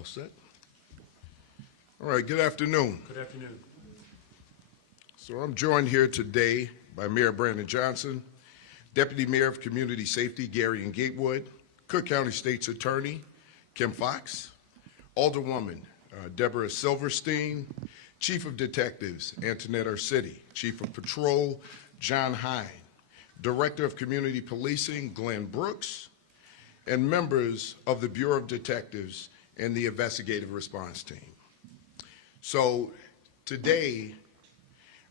All set? All right, good afternoon. Good afternoon. So I'm joined here today by Mayor Brandon Johnson, Deputy Mayor of Community Safety Gary and Gatewood, Cook County State's Attorney Kim Fox, Alderwoman Deborah Silverstein, Chief of Detectives Antoinette Arcidi, Chief of Patrol John Hine, Director of Community Policing Glenn Brooks, and members of the Bureau of Detectives and the Investigative Response Team. So today,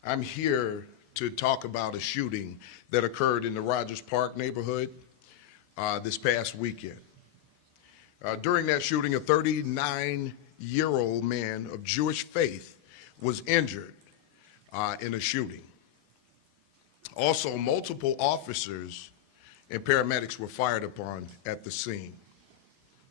I'm here to talk about a shooting that occurred in the Rogers Park neighborhood this past weekend. During that shooting, a 39-year-old man of Jewish faith was injured in a shooting. Also, multiple officers and paramedics were fired upon at the scene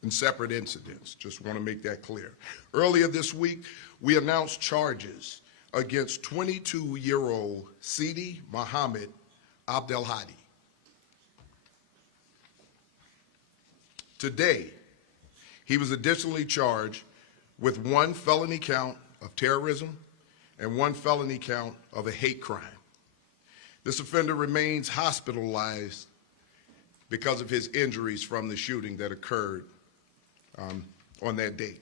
in separate incidents. Just want to make that clear. Earlier this week, we announced charges against 22-year-old Sidi Mohammed Abdelhadi. Today, he was additionally charged with one felony count of terrorism and one felony count of a hate crime. This offender remains hospitalized because of his injuries from the shooting that occurred on that date.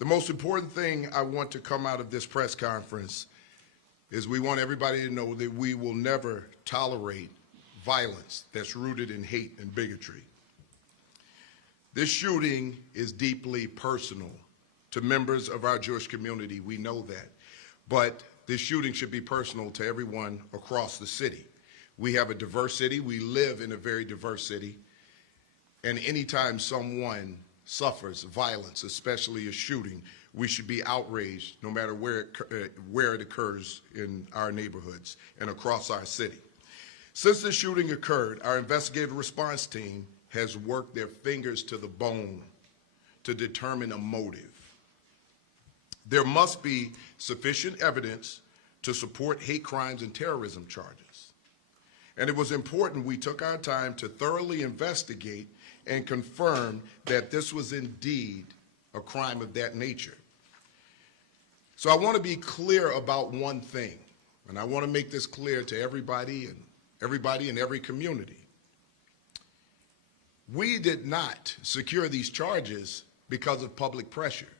The most important thing I want to come out of this press conference is we want everybody to know that we will never tolerate violence that's rooted in hate and bigotry. This shooting is deeply personal to members of our Jewish community. We know that. But this shooting should be personal to everyone across the city. We have a diverse city. We live in a very diverse city. And anytime someone suffers violence, especially a shooting, we should be outraged no matter where it occurs in our neighborhoods and across our city. Since the shooting occurred, our investigative response team has worked their fingers to the bone to determine a motive. There must be sufficient evidence to support hate crimes and terrorism charges. And it was important we took our time to thoroughly investigate and confirm that this was indeed a crime of that nature. So I want to be clear about one thing, and I want to make this clear to everybody in every community. We did not secure these charges because of public pressure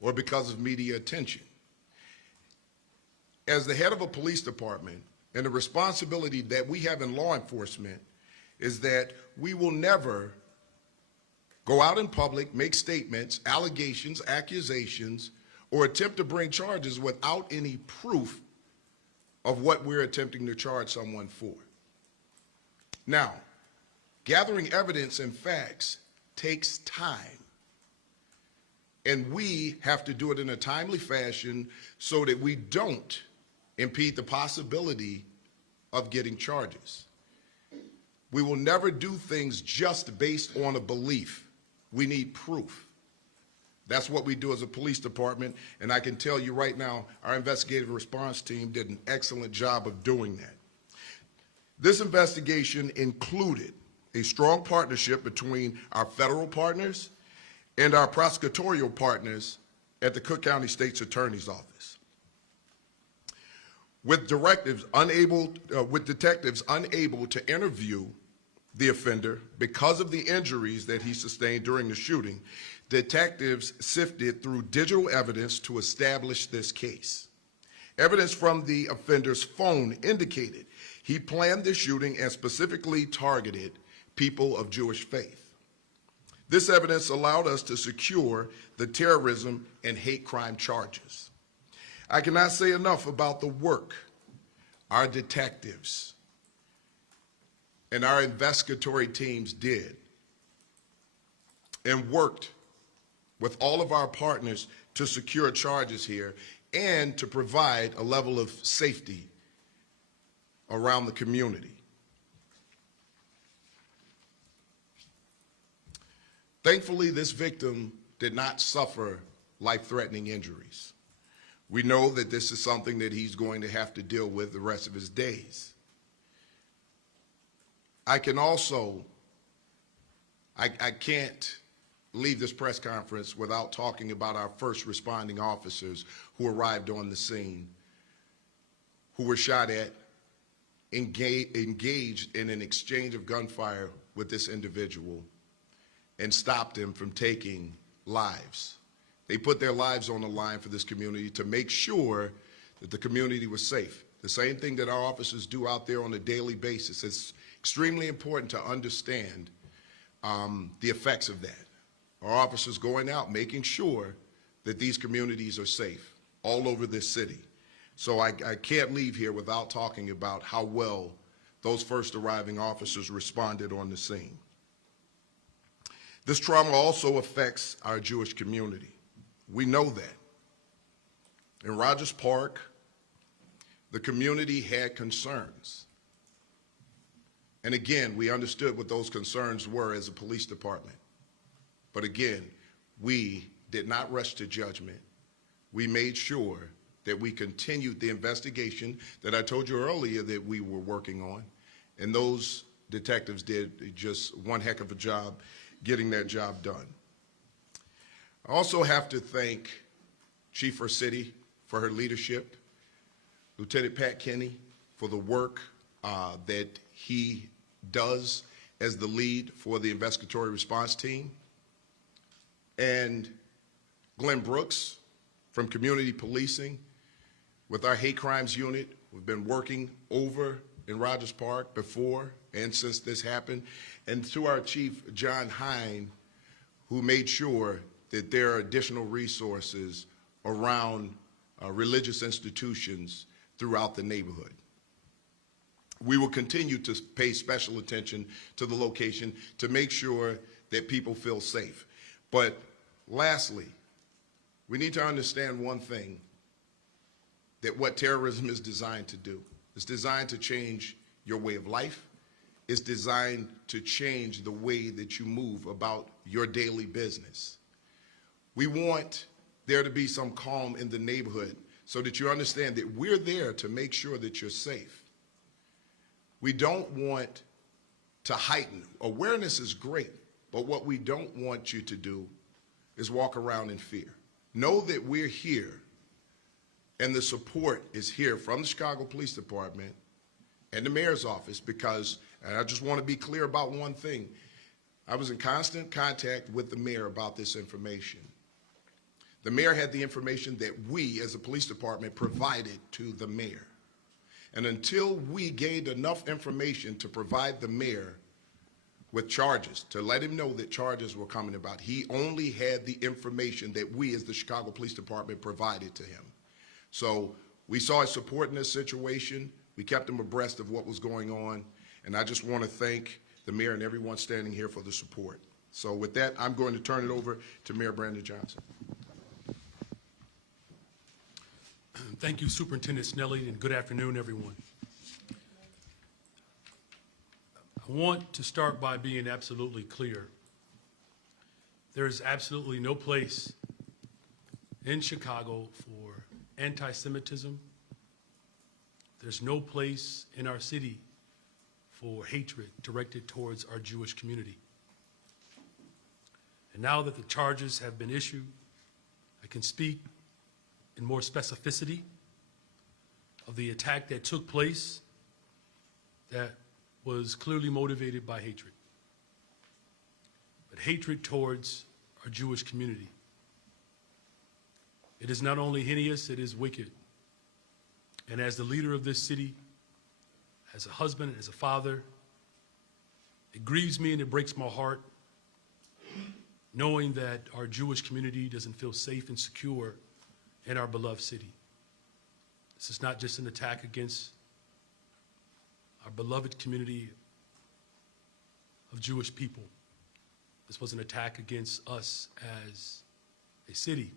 or because of media attention. As the head of a police department, and the responsibility that we have in law enforcement is that we will never go out in public, make statements, allegations, accusations, or attempt to bring charges without any proof of what we're attempting to charge someone for. Now, gathering evidence and facts takes time. And we have to do it in a timely fashion so that we don't impede the possibility of getting charges. We will never do things just based on a belief. We need proof. That's what we do as a police department, and I can tell you right now, our investigative response team did an excellent job of doing that. This investigation included a strong partnership between our federal partners and our prosecutorial partners at the Cook County State's Attorney's Office. With detectives unable to interview the offender because of the injuries that he sustained during the shooting, detectives sifted through digital evidence to establish this case. Evidence from the offender's phone indicated he planned the shooting and specifically targeted people of Jewish faith. This evidence allowed us to secure the terrorism and hate crime charges. I cannot say enough about the work our detectives and our investigatory teams did and worked with all of our partners to secure charges here and to provide a level of safety around the community. Thankfully, this victim did not suffer life-threatening injuries. We know that this is something that he's going to have to deal with the rest of his days. I can't leave this press conference without talking about our first responding officers who arrived on the scene, who were shot at, engaged in an exchange of gunfire with this individual, and stopped him from taking lives. They put their lives on the line for this community to make sure that the community was safe. The same thing that our officers do out there on a daily basis. It's extremely important to understand the effects of that. Our officers going out, making sure that these communities are safe all over this city. So I can't leave here without talking about how well those first arriving officers responded on the scene. This trauma also affects our Jewish community. We know that. In Rogers Park, the community had concerns. And again, we understood what those concerns were as a police department. But again, we did not rush to judgment. We made sure that we continued the investigation that I told you earlier that we were working on. And those detectives did just one heck of a job getting that job done. I also have to thank Chief Ursitti for her leadership, Lieutenant Pat Kenny for the work that he does as the lead for the investigatory response team, and Glenn Brooks from Community Policing with our hate crimes unit. We've been working over in Rogers Park before and since this happened, and to our Chief John Hine, who made sure that there are additional resources around religious institutions throughout the neighborhood. We will continue to pay special attention to the location to make sure that people feel safe. But lastly, we need to understand one thing, that what terrorism is designed to do. It's designed to change your way of life. It's designed to change the way that you move about your daily business. We want there to be some calm in the neighborhood so that you understand that we're there to make sure that you're safe. We don't want to heighten. Awareness is great, but what we don't want you to do is walk around in fear. Know that we're here, and the support is here from the Chicago Police Department and the mayor's office, because, and I just want to be clear about one thing, I was in constant contact with the mayor about this information. The mayor had the information that we as a police department provided to the mayor. And until we gained enough information to provide the mayor with charges, to let him know that charges were coming about, he only had the information that we as the Chicago Police Department provided to him. So we saw his support in this situation. We kept him abreast of what was going on. And I just want to thank the mayor and everyone standing here for the support. So with that, I'm going to turn it over to Mayor Brandon Johnson. Thank you, Superintendent Snelly, and good afternoon, everyone. I want to start by being absolutely clear. There is absolutely no place in Chicago for anti-Semitism. There's no place in our city for hatred directed towards our Jewish community. And now that the charges have been issued, I can speak in more specificity of the attack that took place that was clearly motivated by hatred. But hatred towards our Jewish community. It is not only heinous, it is wicked. And as the leader of this city, as a husband, as a father, it grieves me and it breaks my heart knowing that our Jewish community doesn't feel safe and secure in our beloved city. This is not just an attack against our beloved community of Jewish people. This was an attack against us as a city.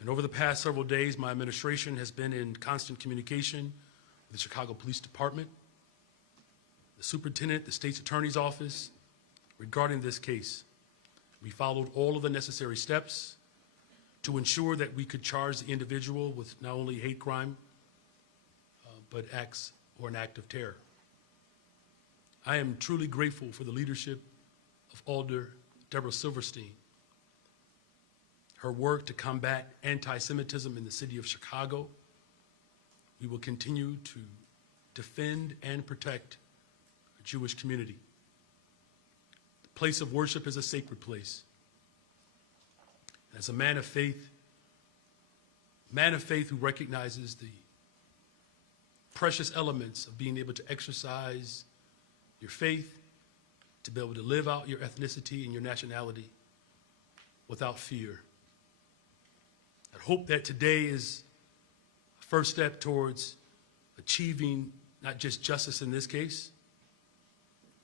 And over the past several days, my administration has been in constant communication with the Chicago Police Department, the superintendent, the state's attorney's office regarding this case. We followed all of the necessary steps to ensure that we could charge the individual with not only hate crime, but acts or an act of terror. I am truly grateful for the leadership of Alder Deborah Silverstein. Her work to combat anti-Semitism in the city of Chicago. We will continue to defend and protect the Jewish community. The place of worship is a sacred place. As a man of faith who recognizes the precious elements of being able to exercise your faith, to be able to live out your ethnicity and your nationality without fear. I hope that today is a first step towards achieving not just justice in this case,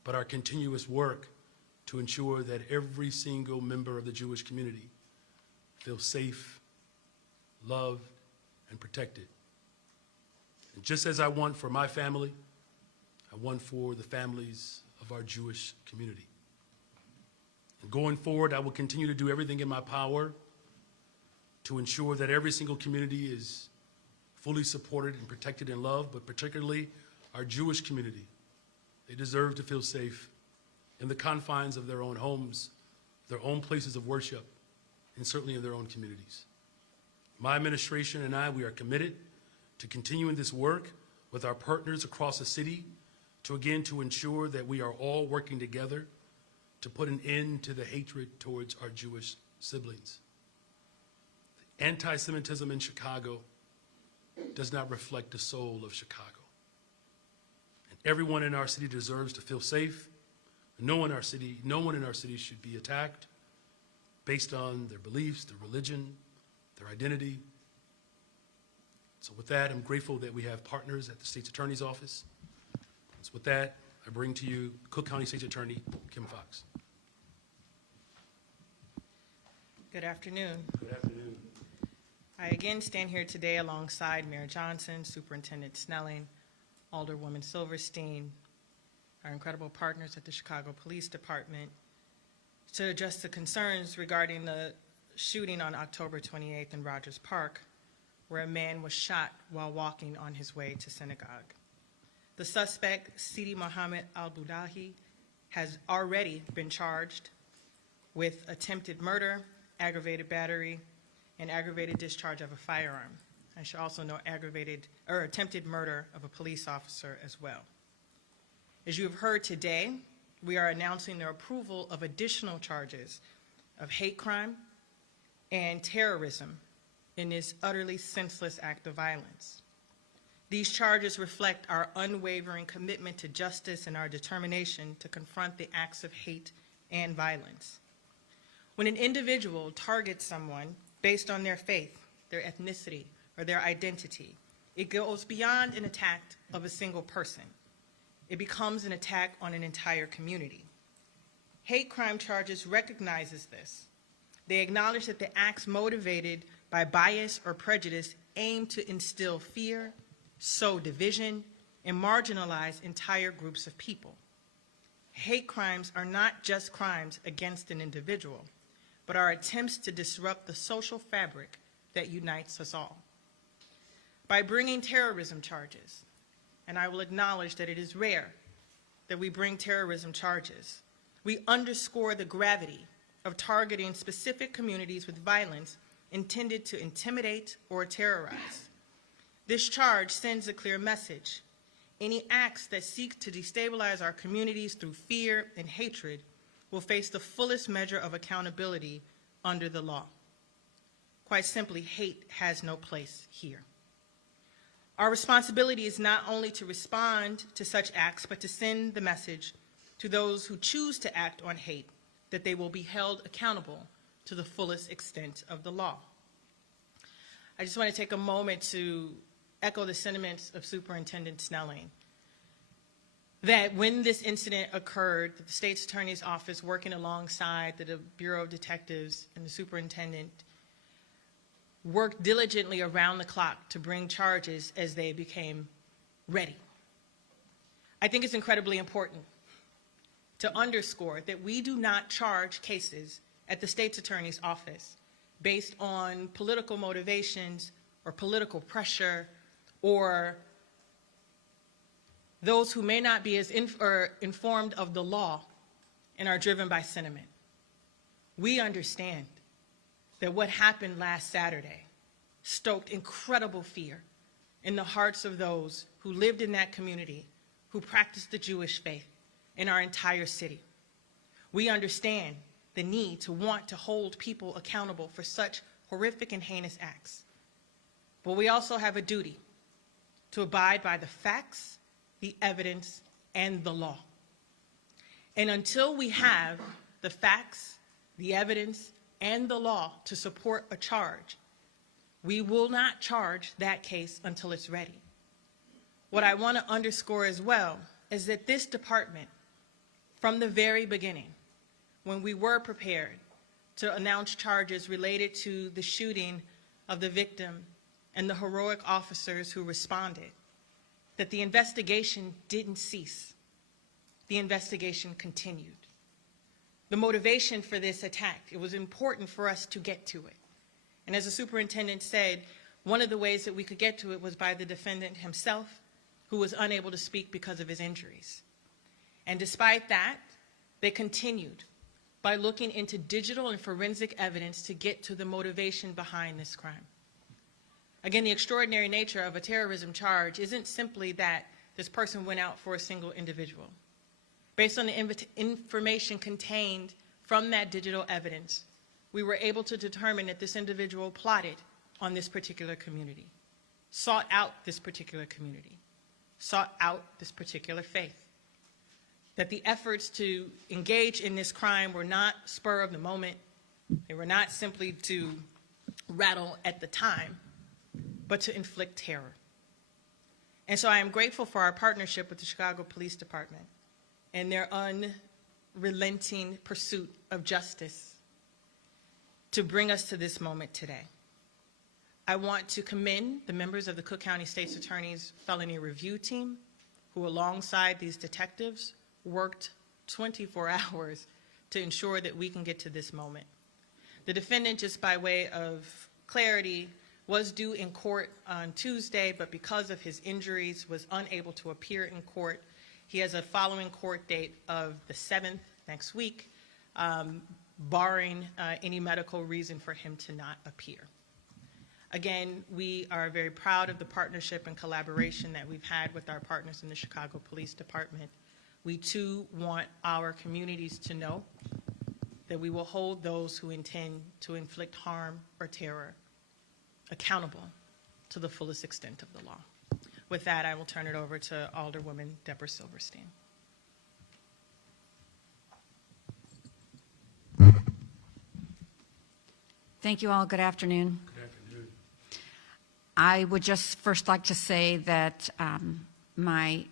but our continuous work to ensure that every single member of the Jewish community feels safe, loved, and protected. And just as I want for my family, I want for the families of our Jewish community. And going forward, I will continue to do everything in my power to ensure that every single community is fully supported and protected and loved, but particularly our Jewish community. They deserve to feel safe in the confines of their own homes, their own places of worship, and certainly in their own communities. My administration and I, we are committed to continuing this work with our partners across the city to ensure that we are all working together to put an end to the hatred towards our Jewish siblings. The anti-Semitism in Chicago does not reflect the soul of Chicago. And everyone in our city deserves to feel safe. No one in our city should be attacked based on their beliefs, their religion, their identity. So with that, I'm grateful that we have partners at the State's Attorney's Office. So with that, I bring to you Cook County State's Attorney Kim Foxx. Good afternoon. Good afternoon. I again stand here today alongside Mayor Johnson, Superintendent Snelling, Alderwoman Silverstein, our incredible partners at the Chicago Police Department, to address the concerns regarding the shooting on October 28th in Rogers Park, where a man was shot while walking on his way to synagogue. The suspect, Sidi Mohammed al-Budahi, has already been charged with attempted murder, aggravated battery, and aggravated discharge of a firearm. I should also note attempted murder of a police officer as well. As you have heard today, we are announcing the approval of additional charges of hate crime and terrorism in this utterly senseless act of violence. These charges reflect our unwavering commitment to justice and our determination to confront the acts of hate and violence. When an individual targets someone based on their faith, their ethnicity, or their identity, it goes beyond an attack of a single person. It becomes an attack on an entire community. Hate crime charges recognizes this. They acknowledge that the acts motivated by bias or prejudice aim to instill fear, sow division, and marginalize entire groups of people. Hate crimes are not just crimes against an individual, but are attempts to disrupt the social fabric that unites us all. By bringing terrorism charges, and I will acknowledge that it is rare that we bring terrorism charges, we underscore the gravity of targeting specific communities with violence intended to intimidate or terrorize. This charge sends a clear message. Any acts that seek to destabilize our communities through fear and hatred will face the fullest measure of accountability under the law. Quite simply, hate has no place here. Our responsibility is not only to respond to such acts, but to send the message to those who choose to act on hate that they will be held accountable to the fullest extent of the law. I just want to take a moment to echo the sentiments of Superintendent Snelling, that when this incident occurred, the State's Attorney's Office, working alongside the Bureau of Detectives and the Superintendent, worked diligently around the clock to bring charges as they became ready. I think it's incredibly important to underscore that we do not charge cases at the State's Attorney's Office based on political motivations or political pressure or those who may not be as informed of the law and are driven by sentiment. We understand that what happened last Saturday stoked incredible fear in the hearts of those who lived in that community, who practiced the Jewish faith in our entire city. We understand the need to want to hold people accountable for such horrific and heinous acts. But we also have a duty to abide by the facts, the evidence, and the law. And until we have the facts, the evidence, and the law to support a charge, we will not charge that case until it's ready. What I want to underscore as well is that this department, from the very beginning, when we were prepared to announce charges related to the shooting of the victim and the heroic officers who responded, that the investigation didn't cease. The investigation continued. The motivation for this attack, it was important for us to get to it. And as the superintendent said, one of the ways that we could get to it was by the defendant himself, who was unable to speak because of his injuries. And despite that, they continued by looking into digital and forensic evidence to get to the motivation behind this crime. Again, the extraordinary nature of a terrorism charge isn't simply that this person went out for a single individual. Based on the information contained from that digital evidence, we were able to determine that this individual plotted on this particular community, sought out this particular community, sought out this particular faith. That the efforts to engage in this crime were not spur of the moment. They were not simply to rattle at the time, but to inflict terror. And so I am grateful for our partnership with the Chicago Police Department and their unrelenting pursuit of justice to bring us to this moment today. I want to commend the members of the Cook County State's Attorney's Felony Review Team, who alongside these detectives worked 24 hours to ensure that we can get to this moment. The defendant, just by way of clarity, was due in court on Tuesday, but because of his injuries was unable to appear in court. He has a following court date of the 7th, next week, barring any medical reason for him to not appear. Again, we are very proud of the partnership and collaboration that we've had with our partners in the Chicago Police Department. We too want our communities to know that we will hold those who intend to inflict harm or terror accountable to the fullest extent of the law. With that, I will turn it over to Alderwoman Deborah Silverstein. Thank you all. Good afternoon. Good afternoon. I would just first like to say that my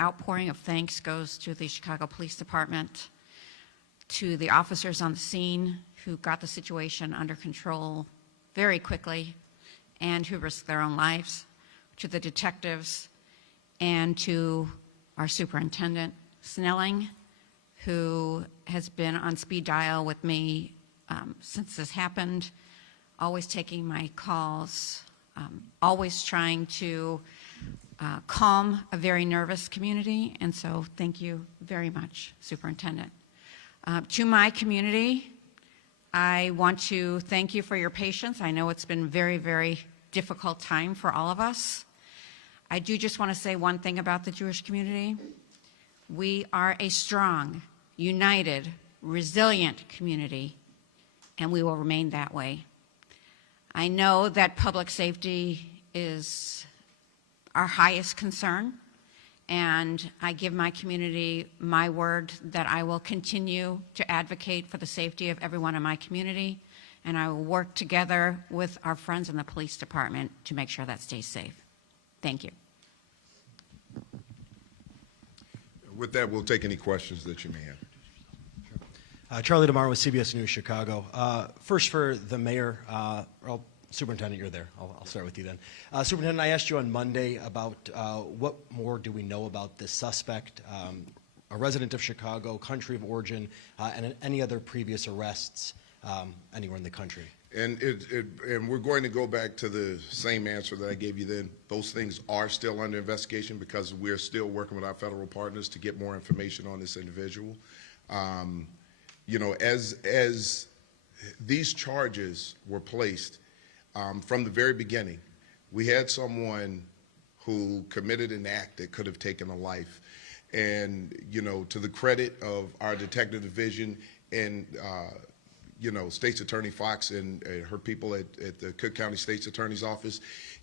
outpouring of thanks goes to the Chicago Police Department, to the officers on the scene who got the situation under control very quickly and who risked their own lives, to the detectives, and to our superintendent, Snelling, who has been on speed dial with me since this happened, always taking my calls, always trying to calm a very nervous community, and so thank you very much, Superintendent. To my community, I want to thank you for your patience. I know it's been a very, very difficult time for all of us. I do just want to say one thing about the Jewish community. We are a strong, united, resilient community, and we will remain that way. I know that public safety is our highest concern, and I give my community my word that I will continue to advocate for the safety of everyone in my community, and I will work together with our friends in the police department to make sure that stays safe. Thank you. With that, we'll take any questions that you may have. Charlie DeMar with CBS News Chicago. First for the mayor, well, Superintendent, you're there. I'll start with you then. Superintendent, I asked you on Monday about what more do we know about this suspect, a resident of Chicago, country of origin, and any other previous arrests anywhere in the country. And we're going to go back to the same answer that I gave you then. Those things are still under investigation because we're still working with our federal partners to get more information on this individual. You know, as these charges were placed, from the very beginning, we had someone who committed an act that could have taken a life. And, you know, to the credit of our detective division and, you know, State's Attorney Fox and her people at the Cook County State's Attorney's Office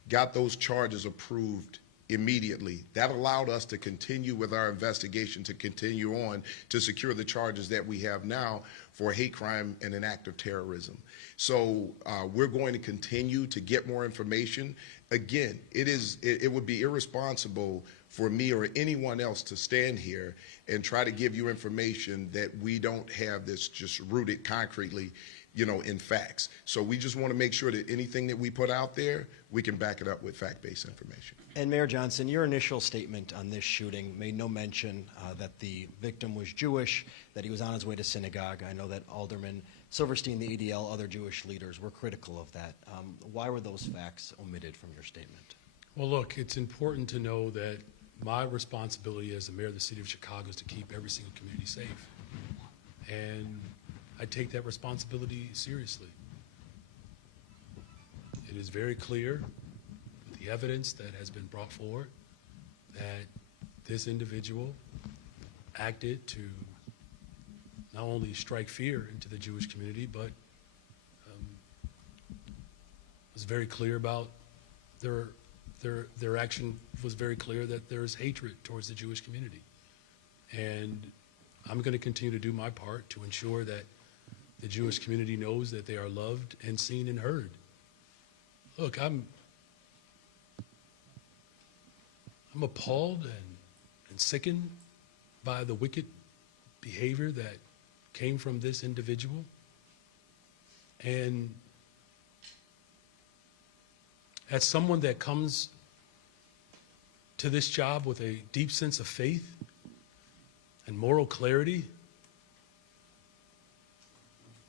got those charges approved immediately. That allowed us to continue with our investigation, to continue on to secure the charges that we have now for hate crime and an act of terrorism. So we're going to continue to get more information. Again, it would be irresponsible for me or anyone else to stand here and try to give you information that we don't have that's just rooted concretely, you know, in facts. So we just want to make sure that anything that we put out there, we can back it up with fact-based information. And Mayor Johnson, your initial statement on this shooting made no mention that the victim was Jewish, that he was on his way to synagogue. I know that Alderman Silverstein, the ADL, other Jewish leaders were critical of that. Why were those facts omitted from your statement? Well, look, it's important to know that my responsibility as the mayor of the city of Chicago is to keep every single community safe. And I take that responsibility seriously. It is very clear with the evidence that has been brought forward that this individual acted to not only strike fear into the Jewish community, but was very clear about their action was very clear that there's hatred towards the Jewish community. And I'm going to continue to do my part to ensure that the Jewish community knows that they are loved and seen and heard. Look, I'm appalled and sickened by the wicked behavior that came from this individual. And as someone that comes to this job with a deep sense of faith and moral clarity,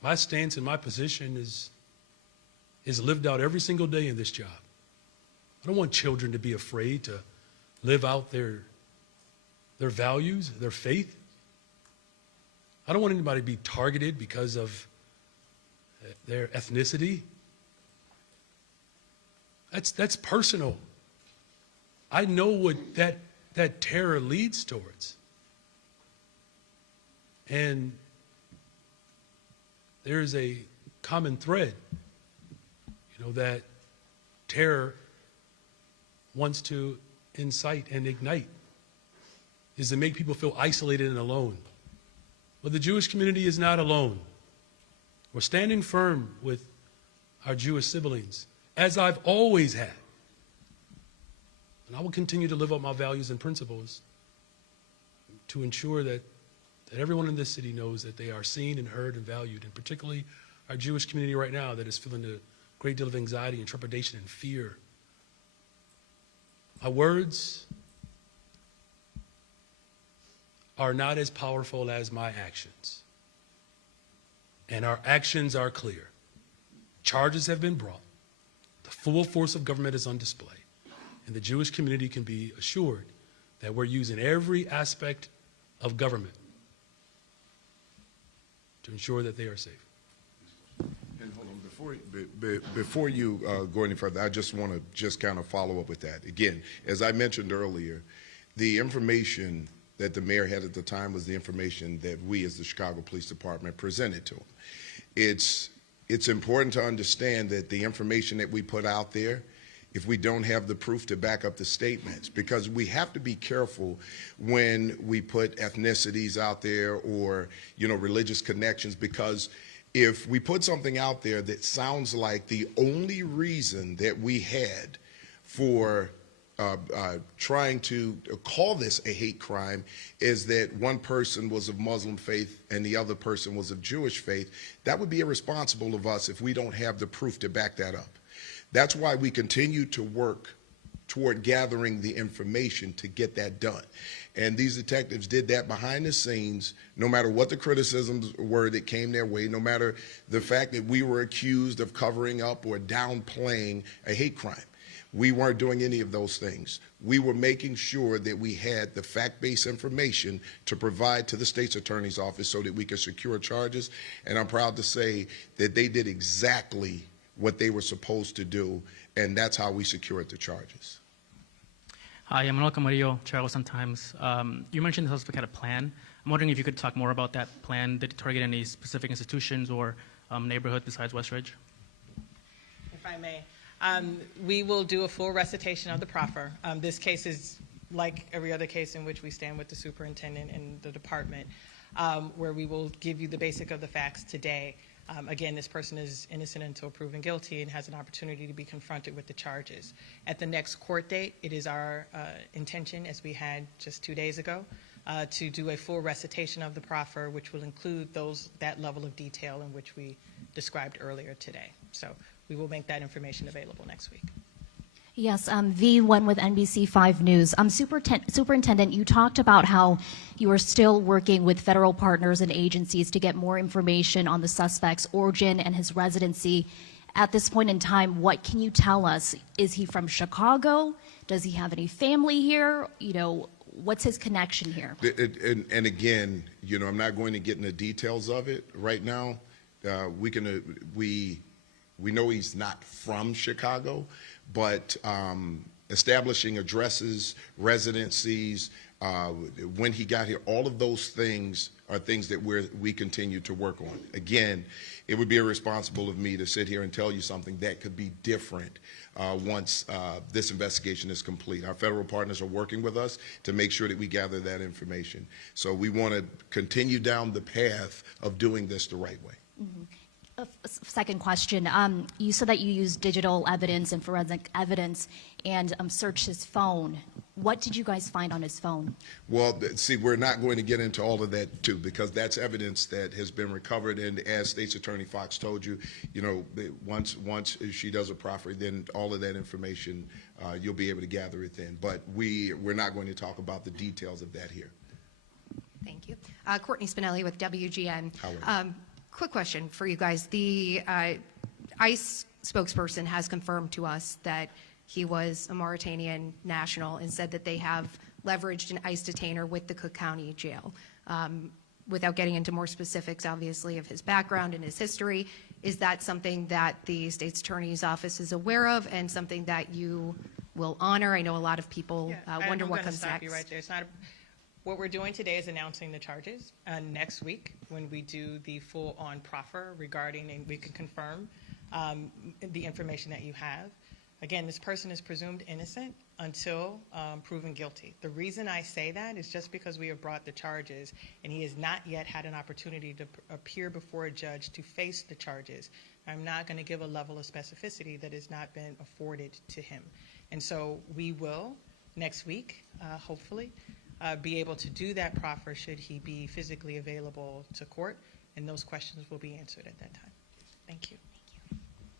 my stance and my position is lived out every single day in this job. I don't want children to be afraid to live out their values, their faith. I don't want anybody to be targeted because of their ethnicity. That's personal. I know what that terror leads towards. And there is a common thread, you know, that terror wants to incite and ignite, is to make people feel isolated and alone. But the Jewish community is not alone. We're standing firm with our Jewish siblings, as I've always had. And I will continue to live up my values and principles to ensure that everyone in this city knows that they are seen and heard and valued, and particularly our Jewish community right now that is feeling a great deal of anxiety and trepidation and fear. My words are not as powerful as my actions. And our actions are clear. Charges have been brought. The full force of government is on display. And the Jewish community can be assured that we're using every aspect of government to ensure that they are safe. And hold on, before you go any further, I just want to just kind of follow up with that. Again, as I mentioned earlier, the information that the mayor had at the time was the information that we as the Chicago Police Department presented to him. It's important to understand that the information that we put out there, if we don't have the proof to back up the statements, because we have to be careful when we put ethnicities out there or, you know, religious connections, because if we put something out there that sounds like the only reason that we had for trying to call this a hate crime is that one person was of Muslim faith and the other person was of Jewish faith, that would be irresponsible of us if we don't have the proof to back that up. That's why we continue to work toward gathering the information to get that done. And these detectives did that behind the scenes, no matter what the criticisms were that came their way, no matter the fact that we were accused of covering up or downplaying a hate crime. We weren't doing any of those things. We were making sure that we had the fact-based information to provide to the state's attorney's office so that we could secure charges. And I'm proud to say that they did exactly what they were supposed to do, and that's how we secured the charges. Hi, I'm Manuel Camarillo, Chicago Sun-Times. You mentioned the suspect had a plan. I'm wondering if you could talk more about that plan. Did it target any specific institutions or neighborhood besides Westridge? If I may, we will do a full recitation of the proffer. This case is like every other case in which we stand with the superintendent and the department, where we will give you the basic of the facts today. Again, this person is innocent until proven guilty and has an opportunity to be confronted with the charges. At the next court date, it is our intention, as we had just 2 days ago, to do a full recitation of the proffer, which will include that level of detail in which we described earlier today. So we will make that information available next week. Yes, V1 with NBC5 News. Superintendent, you talked about how you are still working with federal partners and agencies to get more information on the suspect's origin and his residency. At this point in time, what can you tell us? Is he from Chicago? Does he have any family here? You know, what's his connection here? And again, you know, I'm not going to get into the details of it right now. We know he's not from Chicago, but establishing addresses, residencies, when he got here, all of those things are things that we continue to work on. Again, it would be irresponsible of me to sit here and tell you something that could be different once this investigation is complete. Our federal partners are working with us to make sure that we gather that information. So we want to continue down the path of doing this the right way. Mm-hmm. Second question. You said that you used digital evidence and forensic evidence and searched his phone. What did you guys find on his phone? Well, see, we're not going to get into all of that, too, because that's evidence that has been recovered. And as State's Attorney Fox told you, you know, once she does a proffer, then all of that information, you'll be able to gather it then. But we're not going to talk about the details of that here. Thank you. Courtney Spinelli with WGN. How are you? Quick question for you guys. The ICE spokesperson has confirmed to us that he was a Mauritanian national and said that they have leveraged an ICE detainer with the Cook County Jail. Without getting into more specifics, obviously, of his background and his history, is that something that the State's Attorney's Office is aware of and something that you will honor? I know a lot of people wonder what comes next. You right there. It's not what we're doing today is announcing the charges. Next week, when we do the full-on proffer regarding, and we can confirm the information that you have. Again, this person is presumed innocent until proven guilty. The reason I say that is just because we have brought the charges, and he has not yet had an opportunity to appear before a judge to face the charges. I'm not going to give a level of specificity that has not been afforded to him. And so we will, next week, hopefully, be able to do that proffer should he be physically available to court, and those questions will be answered at that time. Thank you.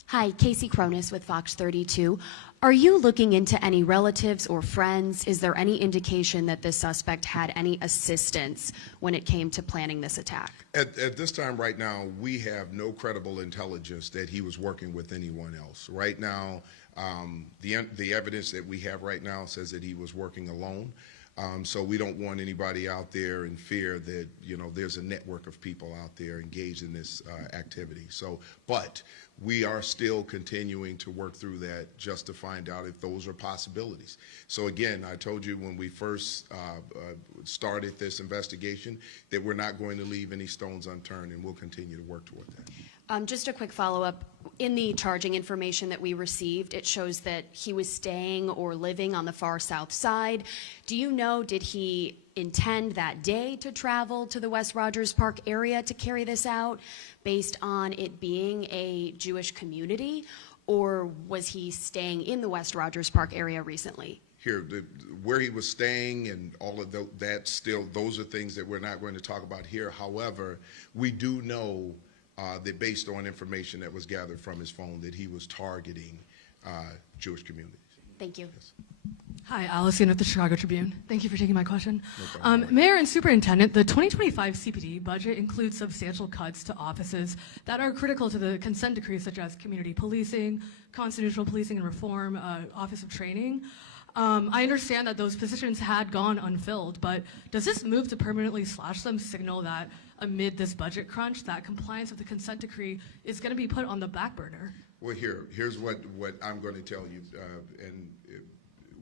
Hi, Casey Cronus with Fox 32. Are you looking into any relatives or friends? Is there any indication that this suspect had any assistance when it came to planning this attack? At this time right now, we have no credible intelligence that he was working with anyone else. Right now, the evidence that we have right now says that he was working alone. So we don't want anybody out there in fear that, you know, there's a network of people out there engaged in this activity. So, but we are still continuing to work through that just to find out if those are possibilities. So again, I told you when we first started this investigation that we're not going to leave any stones unturned, and we'll continue to work toward that. Just a quick follow-up. In the charging information that we received, it shows that he was staying or living on the far south side. Do you know, did he intend that day to travel to the West Rogers Park area to carry this out based on it being a Jewish community, or was he staying in the West Rogers Park area recently? Here, where he was staying and all of that still, those are things that we're not going to talk about here. However, we do know that based on information that was gathered from his phone that he was targeting Jewish communities. Thank you. Yes. Hi, Allison with the Chicago Tribune. Thank you for taking my question. Mayor and Superintendent, the 2025 CPD budget includes substantial cuts to offices that are critical to the consent decree, such as community policing, constitutional policing and reform, Office of Training. I understand that those positions had gone unfilled, but does this move to permanently slash them signal that amid this budget crunch, that compliance with the consent decree is going to be put on the back burner? Well, here's what I'm going to tell you.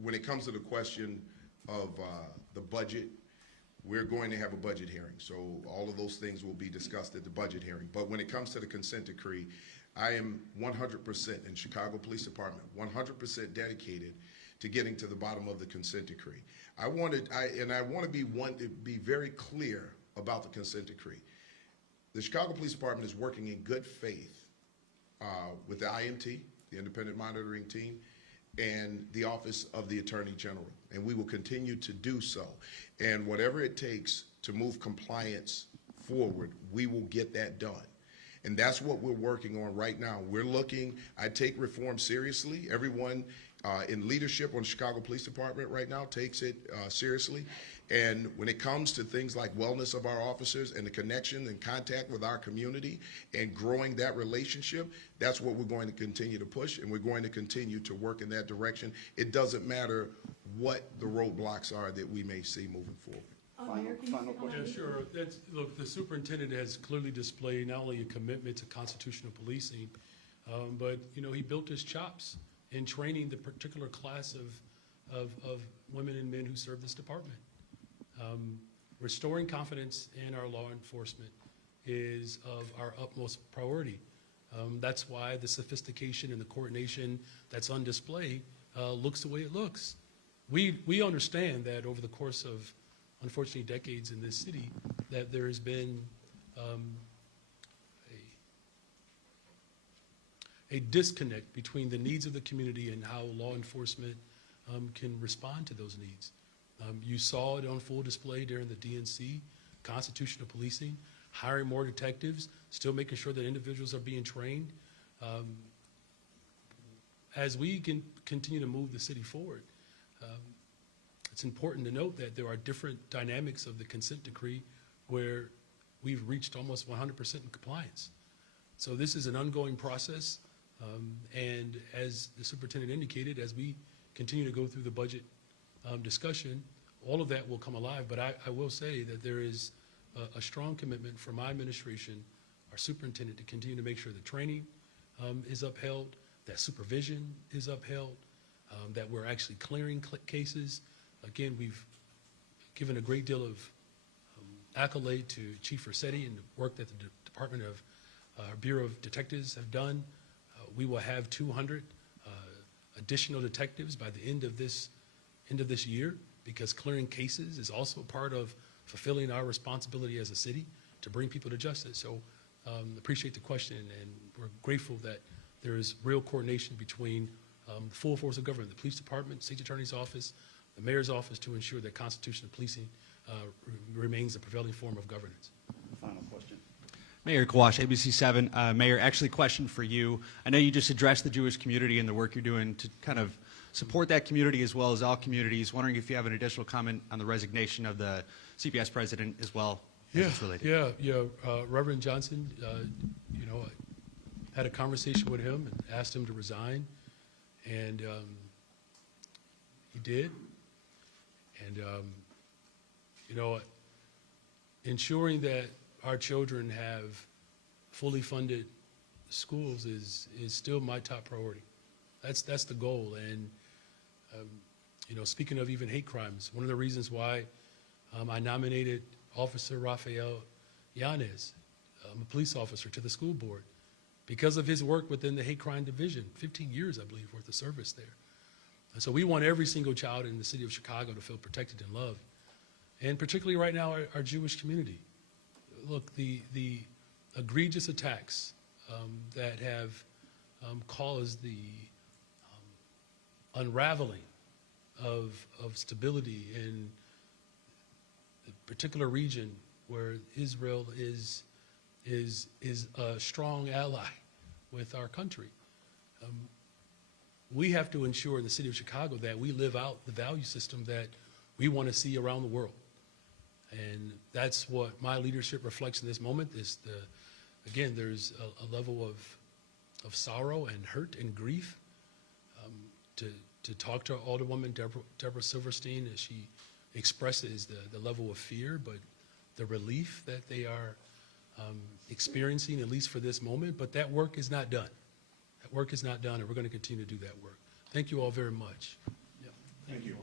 When it comes to the question of the budget, we're going to have a budget hearing. So all of those things will be discussed at the budget hearing. But when it comes to the consent decree, I am 100% in Chicago Police Department, 100% dedicated to getting to the bottom of the consent decree. I want to be very clear about the consent decree. The Chicago Police Department is working in good faith with the IMT, the Independent Monitoring Team, and the Office of the Attorney General, and we will continue to do so. And whatever it takes to move compliance forward, we will get that done. And that's what we're working on right now. I take reform seriously. Everyone in leadership on the Chicago Police Department right now takes it seriously. And when it comes to things like wellness of our officers and the connection and contact with our community and growing that relationship, that's what we're going to continue to push, and we're going to continue to work in that direction. It doesn't matter what the roadblocks are that we may see moving forward. Yeah, sure. Look, the superintendent has clearly displayed not only a commitment to constitutional policing, but he built his chops in training the particular class of women and men who serve this department. Restoring confidence in our law enforcement is of our utmost priority. That's why the sophistication and the coordination that's on display looks the way it looks. We understand that over the course of, unfortunately, decades in this city, that there has been a disconnect between the needs of the community and how law enforcement can respond to those needs. You saw it on full display during the DNC, constitutional policing, hiring more detectives, still making sure that individuals are being trained. As we can continue to move the city forward, it's important to note that there are different dynamics of the consent decree where we've reached almost 100% in compliance. So this is an ongoing process, and as the superintendent indicated, as we continue to go through the budget discussion, all of that will come alive. But I will say that there is a strong commitment from my administration, our superintendent, to continue to make sure that training is upheld, that supervision is upheld, that we're actually clearing cases. Again, we've given a great deal of accolade to Chief Rossetti and the work that the Department of Bureau of Detectives have done. We will have 200 additional detectives by the end of this year, because clearing cases is also part of fulfilling our responsibility as a city to bring people to justice. So appreciate the question, and we're grateful that there is real coordination between the full force of government, the police department, state attorney's office, the mayor's office, to ensure that constitutional policing remains the prevailing form of governance. Final question. Mayor Kawash, ABC7. Mayor, actually, question for you. I know you just addressed the Jewish community and the work you're doing to kind of support that community as well as all communities. Wondering if you have an additional comment on the resignation of the CPS president as well. Reverend Johnson, had a conversation with him and asked him to resign, and he did. And ensuring that our children have fully funded schools is still my top priority. That's the goal. And speaking of even hate crimes, one of the reasons why I nominated Officer Rafael Yanez, a police officer, to the school board, because of his work within the hate crime division, 15 years, I believe, worth of service there. And so we want every single child in the city of Chicago to feel protected and loved, and particularly right now, our Jewish community. Look, the egregious attacks that have caused the unraveling of stability in the particular region where Israel is a strong ally with our country. we have to ensure in the city of Chicago that we live out the value system that we want to see around the world. And that's what my leadership reflects in this moment is again, there's a level of sorrow and hurt and grief to talk to Alderwoman Deborah Silverstein as she expresses the level of fear, but the relief that they are experiencing, at least for this moment. But that work is not done. That work is not done, and we're going to continue to do that work. Thank you all very much. Thank you.